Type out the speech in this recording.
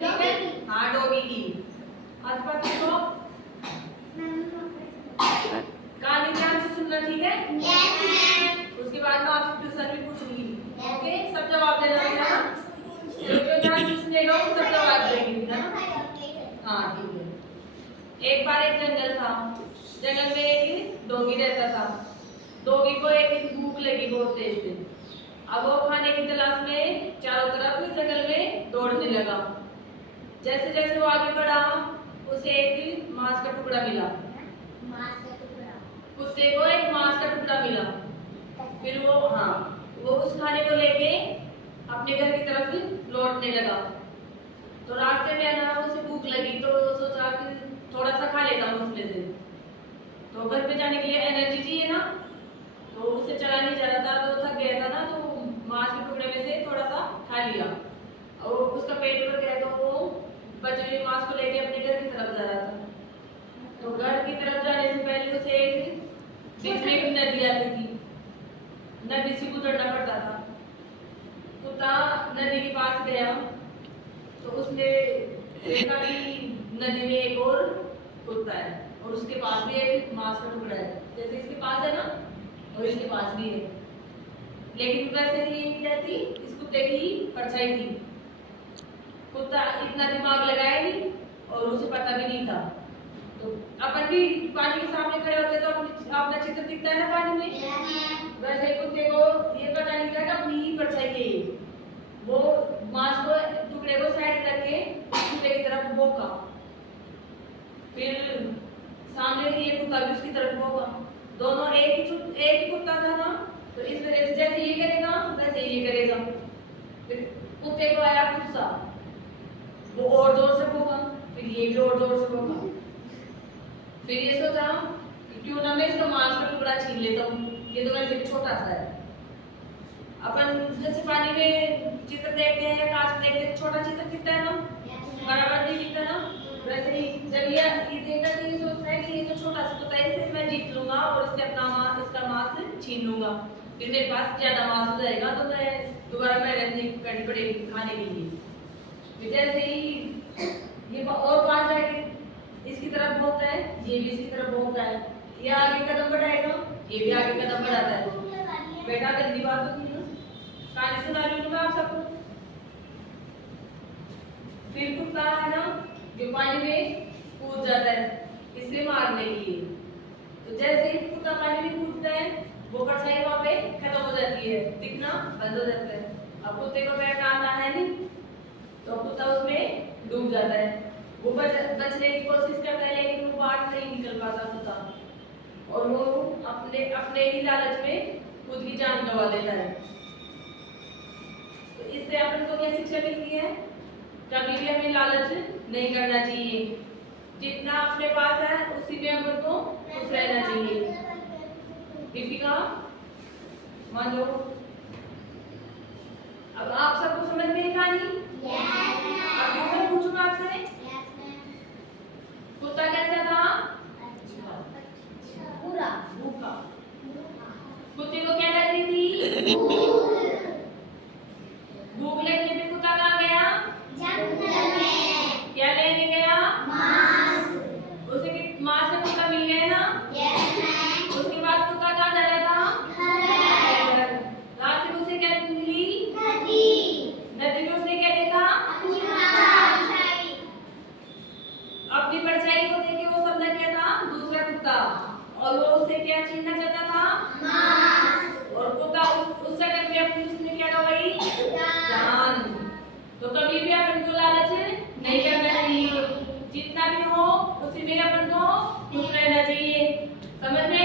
ठीक है? हाँ डॉगी की। हाथ पर देखो, कहानी ध्यान से सुनना, ठीक है? उसके बाद मैं आपसे क्वेश्चन भी पूछूंगी, ओके? सब जवाब देना है ना? जो ध्यान से सुनेगा वो सब जवाब देंगे, है ना? हाँ ठीक है। एक बार एक जंगल था, जंगल में एक डॉगी रहता था। डॉगी को एक दिन भूख लगी बहुत तेज से। अब वो खाने की तलाश में चारों तरफ जंगल में दौड़ने लगा। जैसे जैसे वो आगे बढ़ा, उसे एक मांस का टुकड़ा मिला। कुत्ते को एक मांस का टुकड़ा मिला। फिर वो उस खाने को लेके अपने घर की तरफ लौटने लगा। तो रास्ते में ना उसे भूख लगी, तो सोचा कि थोड़ा सा खा लेता हूँ उसमें से। तो घर पे जाने के लिए एनर्जी चाहिए ना, तो उसे चला नहीं जा रहा था, तो थक गया था ना, तो मांस के टुकड़े में से थोड़ा सा खा लिया और उसका पेट भर गया। तो वो बचे हुए मांस को लेके अपने घर की तरफ जा रहा था। तो घर की तरफ जाने से पहले उसे एक बीच में एक नदी आती थी, नदी से गुजरना पड़ता था। कुत्ता नदी के पास गया तो उसने देखा कि नदी में एक और कुत्ता है और उसके पास भी एक मांस का टुकड़ा है, जैसे इसके पास है ना और इसके पास भी है। लेकिन वैसे ही क्या थी, इस कुत्ते की परछाई थी। कुत्ता इतना दिमाग लगाया नहीं और उसे पता भी नहीं था। तो अपन भी पानी के सामने खड़े होते तो अपना चित्र दिखता है ना पानी में, वैसे कुत्ते को ये पता नहीं था कि अपनी ही परछाई है ये। वो मांस को टुकड़े को साइड करके कुत्ते की तरफ भौंका, फिर सामने ये कुत्ता भी उसकी तरफ भौंका। दोनों एक ही कुत्ता था ना, तो इस वजह से जैसे ये करेगा वैसे ये करेगा। फिर कुत्ते को आया गुस्सा, वो और जोर से भौंका, फिर ये भी और जोर से भौंका। फिर ये सोचा कि क्यों ना मैं इसका मांस का टुकड़ा छीन लेता हूँ, ये तो वैसे भी छोटा सा है। अपन जैसे पानी में चित्र देखते हैं या कांच में देखते हैं, छोटा चित्र दिखता है ना, बराबर नहीं दिखता ना, वैसे ही जब ये देखता है तो ये सोचता है कि ये तो छोटा सा कुत्ता है, इससे मैं जीत लूंगा और इससे अपना इसका मांस छीन लूंगा, फिर मेरे पास ज्यादा मांस हो जाएगा, तो मैं दोबारा मेहनत नहीं करनी पड़ेगी खाने के लिए। फिर जैसे ही ये और पास जाके इसकी तरफ भौंकता है, ये भी इसकी तरफ भौंकता है, ये आगे कदम बढ़ाएगा, ये भी आगे कदम बढ़ाता है। बेटा गंदी बात होती है, कहानी सुना रही हूँ मैं आप सबको। फिर कुत्ता है ना जो पानी में कूद जाता है इसे मारने के लिए। तो जैसे ही कुत्ता पानी में कूदता है, वो परछाई वहां पे खत्म हो जाती है, दिखना बंद हो जाता है। अब कुत्ते को पहचानना है नहीं, तो कुत्ता उसमें डूब जाता है। वो बचने की कोशिश करता है, लेकिन वो बाहर नहीं निकल पाता कुत्ता, और वो अपने ही लालच में खुद की जान गंवा देता है। तो इससे अपन को क्या शिक्षा मिलती है? कभी भी हमें लालच नहीं करना चाहिए, जितना अपने पास है उसी में अपन को खुश रहना चाहिए। दीपिका मान लो, अब आप सबको समझ में नहीं कहानी? अब क्वेश्चन पूछूं मैं आपसे, कुत्ता कैसा था? पूरा भूखा। कुत्ते को क्या लग रही थी? भूख लगने पे कुत्ता कहाँ गया? जंगल में। क्या लेने गया? मांस। उसे मांस का टुकड़ा मिल गया ना? उसके बाद कुत्ता कहाँ जा रहा था? घर। रास्ते में उसे क्या मिली? नदी में उसने क्या देखा? अपनी परछाई को देखे वो समझा क्या था? दूसरा कुत्ता, और वो उससे क्या छीनना चाहता था? मांस। और कुत्ता उस सेकंड में अपनी उसने क्या गवाई? जान। तो कभी भी अपन को लालच नहीं करना चाहिए, जितना भी हो उसी में अपन को खुश रहना चाहिए। समझ में